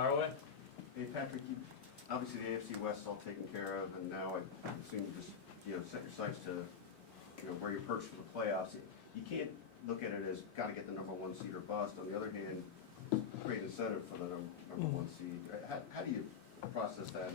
fire away. Hey Patrick, obviously the AFC West is all taken care of, and now I assume you just set your sights to where you're perched for the playoffs. You can't look at it as got to get the number 1 seed or bust. On the other hand, create incentive for the number 1 seed. How do you process that?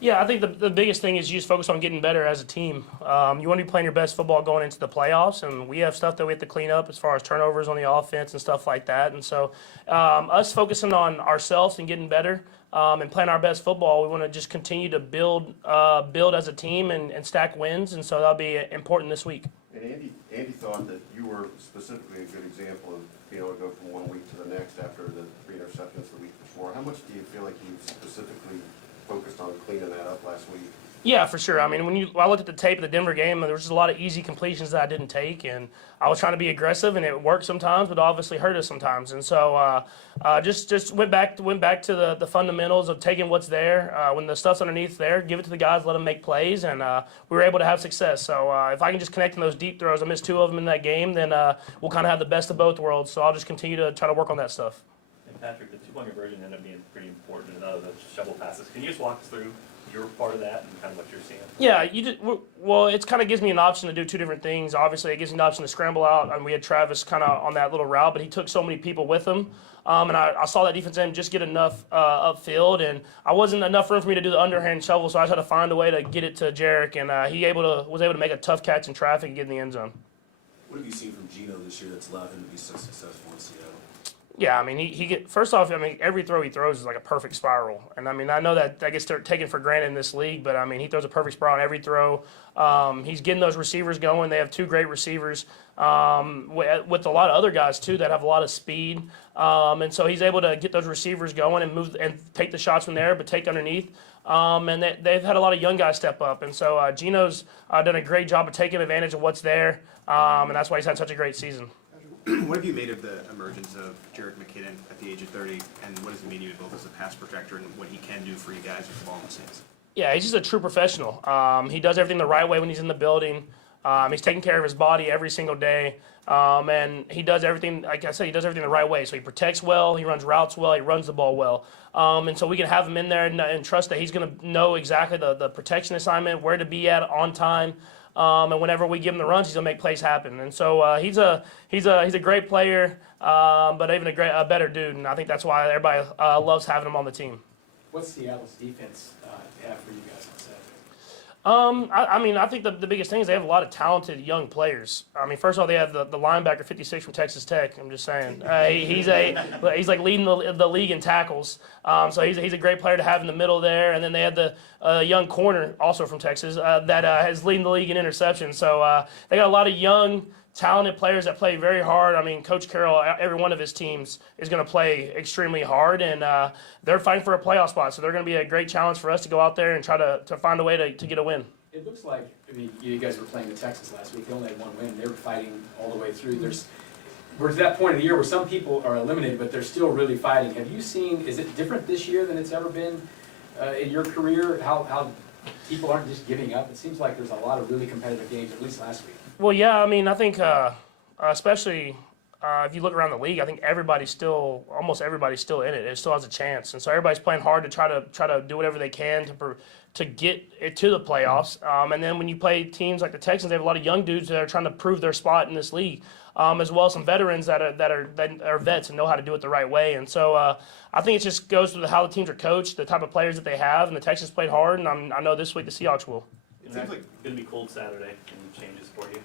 Yeah, I think the biggest thing is you just focus on getting better as a team. You want to be playing your best football going into the playoffs, and we have stuff that we have to clean up as far as turnovers on the offense and stuff like that. And so us focusing on ourselves and getting better and playing our best football, we want to just continue to build as a team and stack wins, and so that'll be important this week. And Andy thought that you were specifically a good example of being able to go from 1 week to the next after the 3 interceptions the week before. How much do you feel like you specifically focused on cleaning that up last week? Yeah, for sure. I mean, I looked at the tape of the Denver game, there was just a lot of easy completions that I didn't take, and I was trying to be aggressive, and it worked sometimes, but obviously hurt us sometimes. And so just went back to the fundamentals of taking what's there. When the stuff's underneath there, give it to the guys, let them make plays, and we were able to have success. So if I can just connect in those deep throws, I missed 2 of them in that game, then we'll kind of have the best of both worlds. So I'll just continue to try to work on that stuff. And Patrick, the 2-point conversion ended up being pretty important in the shovel passes. Can you just walk us through your part of that and kind of what you're seeing? Yeah, it kind of gives me an option to do 2 different things. Obviously, it gives me an option to scramble out, and we had Travis kind of on that little route, but he took so many people with him. And I saw that defense end just get enough upfield, and I wasn't enough room for me to do the underhand shovel, so I just had to find a way to get it to Jerrick, and he was able to make a tough catch in traffic and get in the end zone. What have you seen from Geno this year that's allowed him to be so successful in Seattle? Yeah, I mean, first off, every throw he throws is like a perfect spiral. And, I know that gets taken for granted in this league, but, he throws a perfect spiral on every throw. He's getting those receivers going. They have 2 great receivers with a lot of other guys, too, that have a lot of speed. And so he's able to get those receivers going and move and take the shots from there, but take underneath. And they've had a lot of young guys step up. And so Geno's done a great job of taking advantage of what's there, and that's why he's had such a great season. What have you made of the emergence of Jerrick McKinnon at the age of 30, and what does it mean to you both as a pass protector and what he can do for you guys with the ball in his hands? Yeah, he's just a true professional. He does everything the right way when he's in the building. He's taking care of his body every single day. And he does everything, like I said, he does everything the right way. So he protects well, he runs routes well, he runs the ball well. And so we can have him in there and trust that he's going to know exactly the protection assignment, where to be at on time. And whenever we give him the runs, he's gonna make plays happen. And so he's a great player, but even a better dude. And I think that's why everybody loves having him on the team. What's Seattle's defense have for you guys on Saturday? I think the biggest thing is they have a lot of talented young players. First of all, they have the linebacker 56 from Texas Tech. I'm just saying, he's like leading the league in tackles. So he's a great player to have in the middle there. And then they had the young corner also from Texas that is leading the league in interceptions. So they got a lot of young, talented players that play very hard. Coach Carroll, every one of his teams is going to play extremely hard, and they're fighting for a playoff spot. So they're going to be a great challenge for us to go out there and try to find a way to get a win. It looks like, you guys were playing the Texans last week. They only had 1 win. They were fighting all the way through. We're at that point of the year where some people are eliminated, but they're still really fighting. Have you seen, is it different this year than it's ever been in your career, how people aren't just giving up? It seems like there's a lot of really competitive games, at least last week. Well, yeah, I think especially if you look around the league, I think almost everybody's still in it. It still has a chance, and so everybody's playing hard to try to do whatever they can to get it to the playoffs. And then when you play teams like the Texans, they have a lot of young dudes that are trying to prove their spot in this league, as well as some veterans that are vets and know how to do it the right way. And so I think it just goes to how the teams are coached, the type of players that they have, and the Texans played hard, and I know this week the Seahawks will. It seems like it's going to be cold Saturday. Any changes for you?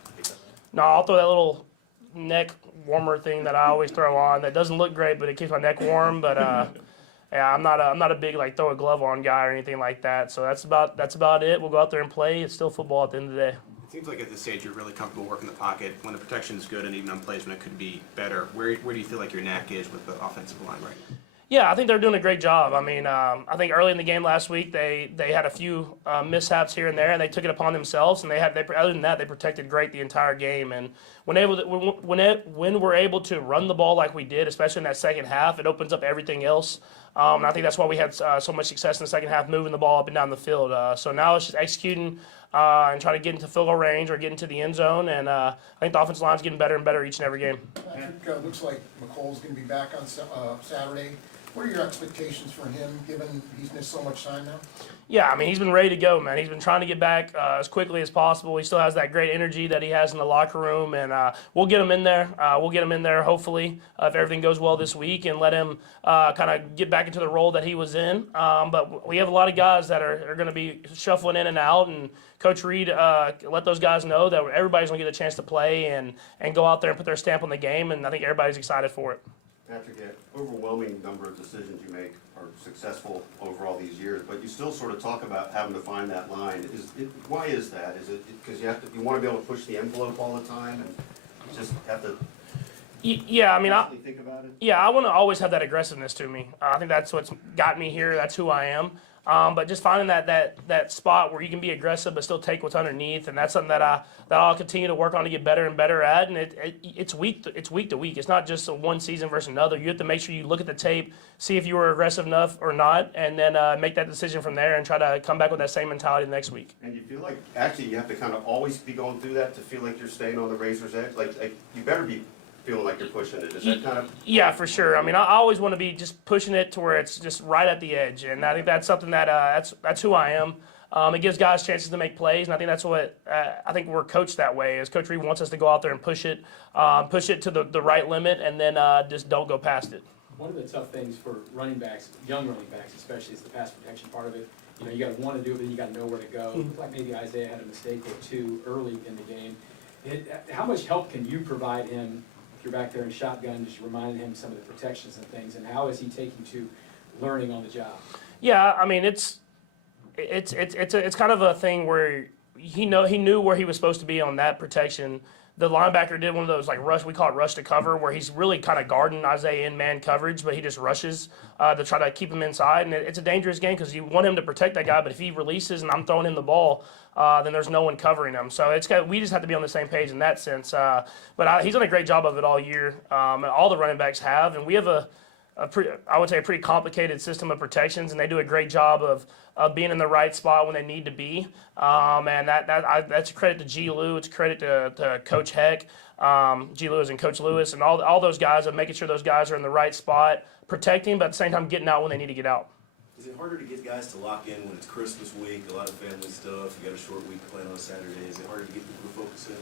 No, I'll throw that little neck warmer thing that I always throw on. That doesn't look great, but it keeps my neck warm. But yeah, I'm not a big throw a glove on guy or anything like that. So that's about it. We'll go out there and play. It's still football at the end of the day. It seems like at this stage you're really comfortable working the pocket when the protection is good, and even on plays when it could be better. Where do you feel like your knack is with the offensive line right now? Yeah, I think they're doing a great job. I think early in the game last week they had a few mishaps here and there, and they took it upon themselves. And other than that, they protected great the entire game. And when we're able to run the ball like we did, especially in that second half, it opens up everything else. And I think that's why we had so much success in the second half, moving the ball up and down the field. So now it's just executing and trying to get into field goal range or get into the end zone. And I think the offensive line's getting better and better each and every game. Patrick, looks like McColl's going to be back on Saturday. What are your expectations for him, given he's missed so much time now? Yeah, I mean, he's been ready to go, man. He's been trying to get back as quickly as possible. He still has that great energy that he has in the locker room, and we'll get him in there. We'll get him in there, hopefully, if everything goes well this week, and let him kind of get back into the role that he was in. But we have a lot of guys that are going to be shuffling in and out, and Coach Reed let those guys know that everybody's going to get a chance to play and go out there and put their stamp on the game, and I think everybody's excited for it. Patrick, an overwhelming number of decisions you make are successful over all these years, but you still sort of talk about having to find that line. Why is that? Is it because you want to be able to push the envelope all the time and you just have to Yeah, I mean, constantly think about it? Yeah, I want to always have that aggressiveness to me. I think that's what's got me here. That's who I am. But just finding that spot where you can be aggressive but still take what's underneath, and that's something that I'll continue to work on to get better and better at. And it's week to week. It's not just a one season versus another. You have to make sure you look at the tape, see if you were aggressive enough or not, and then make that decision from there and try to come back with that same mentality the next week. And you feel like actually you have to kind of always be going through that to feel like you're staying on the razor's edge? Like you better be feeling like you're pushing it. Is that kind of? Yeah, for sure. I mean, I always want to be just pushing it to where it's just right at the edge, and I think that's something that that's who I am. It gives guys chances to make plays, and I think that's what I think we're coached that way. Is Coach Reed wants us to go out there and push it to the right limit, and then just don't go past it. One of the tough things for running backs, young running backs especially, is the pass protection part of it. You know, you got to want to do it, but you got to know where to go. It looked like maybe Isaiah had a mistake or two early in the game. How much help can you provide him if you're back there in shotgun, just reminding him some of the protections and things, and how is he taking to learning on the job? Yeah, I mean it's kind of a thing where he knew where he was supposed to be on that protection. The linebacker did one of those like rush, we call it rush to cover, where he's really kind of guarding Isaiah in man coverage, but he just rushes to try to keep him inside. And it's a dangerous game because you want him to protect that guy, but if he releases and I'm throwing him the ball, then there's no one covering him. So we just have to be on the same page in that sense. But he's done a great job of it all year, and all the running backs have. And we have I would say a pretty complicated system of protections, and they do a great job of being in the right spot when they need to be. And that's a credit to G. Lou. It's a credit to Coach Heck, G. Lewis and Coach Lewis, and all those guys of making sure those guys are in the right spot, protecting, but at the same time getting out when they need to get out. Is it harder to get guys to lock in when it's Christmas week, a lot of family stuff, you got a short week planned on Saturday? Is it harder to get people to focus in?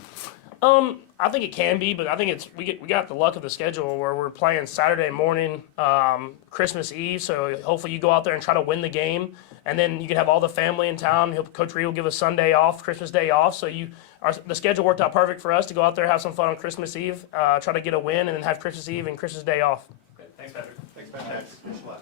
I think it can be, but I think we got the luck of the schedule where we're playing Saturday morning, Christmas Eve. So hopefully you go out there and try to win the game, and then you can have all the family in town. Coach Reed will give us Sunday off, Christmas Day off. So the schedule worked out perfect for us to go out there, have some fun on Christmas Eve, try to get a win, and then have Christmas Eve and Christmas Day off. Okay, thanks, Patrick. Thanks, Patrick. Thanks a lot.